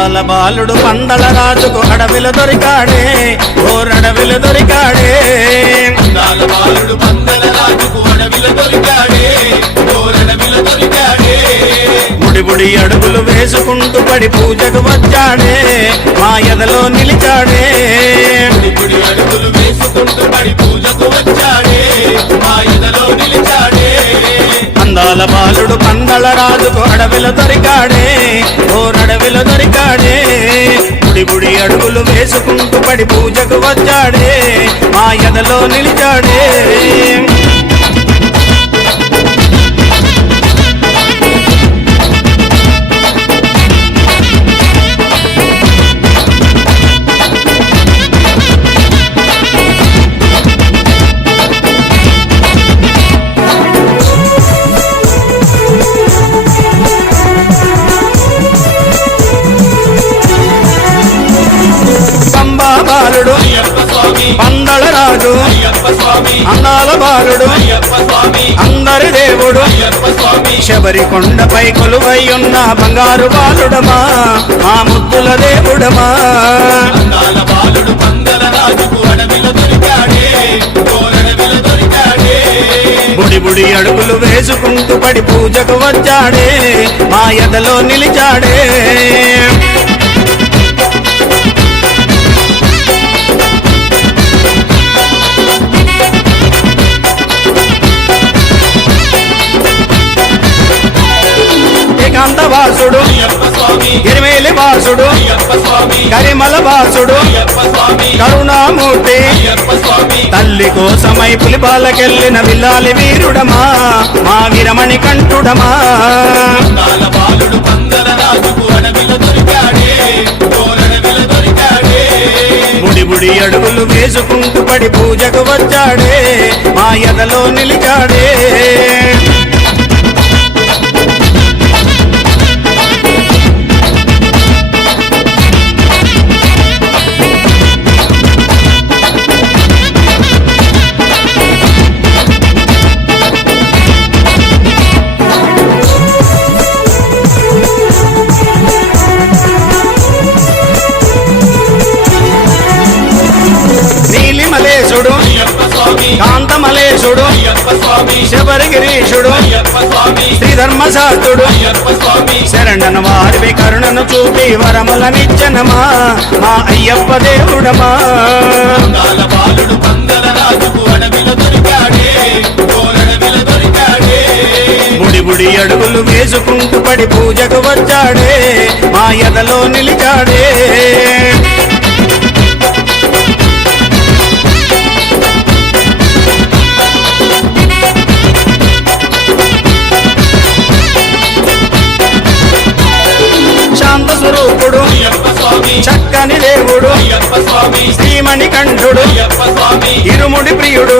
అందాల బాలుడు పందల రాజుకు అడవిలో దొరికాడే ఓరడవిలో దొరికాడే అందాల బాలుడు పందల రాజుకు అడవిలో దొరికాడే ఓరడవిలో దొరికాడే బుడి బుడి అడుగులు వేసుకుంటూ పడి పూజకు వచ్చాడే మా ఎదలో నిలిచాడే బుడి బుడి అడుగులు వేసుకుంటూ పడి పూజకు వచ్చాడే మా ఎదలో నిలిచాడే అందాల బాలుడు పందల రాజుకు అడవిలో దొరికాడే ఓరడవిలో దొరికాడే బుడి బుడి అడుగులు వేసుకుంటూ పడి పూజకు వచ్చాడే మా ఎదలో నిలిచాడే బాలుడు పందల రాజు అందాల బాలుడు అందరి దేవుడు శబరి కొండపై కొలువై ఉన్న బంగారు బాలుడమా మా ముద్దుల దేవుడమా అందాల బాలుడు పందల రాజుకు అడవిలో దొరికాడే ఓరడవిలో దొరికాడే బుడి బుడి అడుగులు వేసుకుంటూ పడి పూజకు వచ్చాడే మా ఎదలో నిలిచాడే వాసుడు గిరిమేలి వాసుడు కరిమల వాసుడు కరుణామూర్తి తల్లి కోసమై పులిపాలకెళ్ళిన విల్లాలి వీరుడమా మా వీరమణి కంఠుడమా బాలుడు పందల రాజుకు అడవిలో దొరికాడే ఓరడవిలో దొరికాడే బుడి బుడి అడుగులు వేసుకుంటూ పడి పూజకు వచ్చాడే మా ఎదలో నిలిచాడే మలేశుడు కాంతమలేశుడు శబరిగిరీశుడు శ్రీధర్మశాస్త్రుడు శరణను వారి కరుణను చూపి వరములనిచ్చనమా మా అయ్యప్ప దేవుడమా బాలుడు పందల రాజుకు అడవిలో దొరికాడే ఓరడవిలో దొరికాడే బుడి బుడి అడుగులు వేసుకుంటూ పడి పూజకు వచ్చాడే మా ఎదలో నిలిచాడే శాంత స్వరూపుడు చక్కని దేవుడు శ్రీమణి కంఠుడు ఇరుముడి ప్రియుడు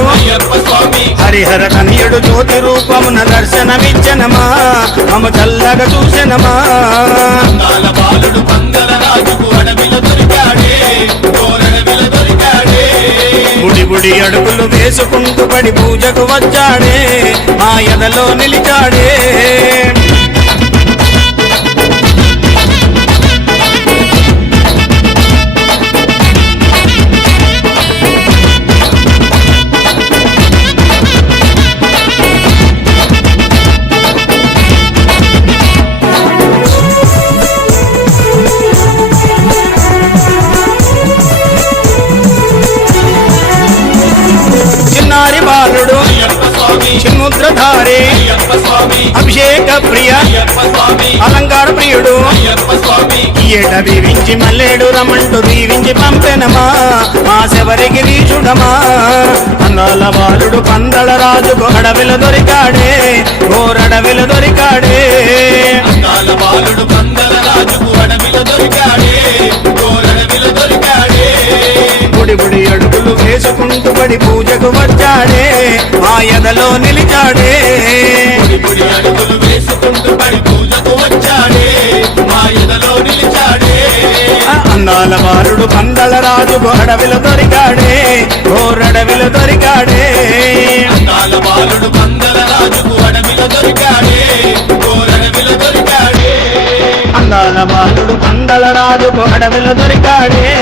హరిహర కనియుడు జ్యోతి రూపమున దర్శనమిచ్చనమా మమ చల్లగా చూసెనమా బాలుడు పందల రాజుకు అడవిలో దొరికాడే ఓరడవిలో దొరికాడే బుడి బుడి అడుగులు వేసుకుంటూ పడి పూజకు వచ్చాడే మా ఎదలో నిలిచాడే చిన్నారి బాలుడు చిన్ముద్రధారి అభిషేక ప్రియ అలంకార ప్రియుడు ఏట దీవించి మల్లేడు రమంటూ దీవించి పంపెనమా మా శబరిగిరీశుడమా అందాల బాలుడు పందల రాజుకు అడవిలో దొరికాడే ఓరడవిలో దొరికాడే అందాల బాలుడు పందల రాజుకు అడవిలో దొరికాడే ఓరడవిలో దొరికాడే బుడి బుడి అడుగులు వేసుకుంటూ పడి పూజకు వచ్చాడే మా ఎదలో నిలిచాడే బుడి బుడి అడుగులు వేసుకుంటూ పడి పూజకు వచ్చాడే మా ఎదలో నిలిచాడే అందాల బాలుడు పందల రాజుకు అడవిలో దొరికాడే ఓరడవిలో దొరికాడే అందాల బాలుడు పందల రాజుకు అడవిలో దొరికాడే ఓరడవిలో దొరికాడే అందాల బాలుడు మంగళరాజుకు అడవిలో దొరికాడే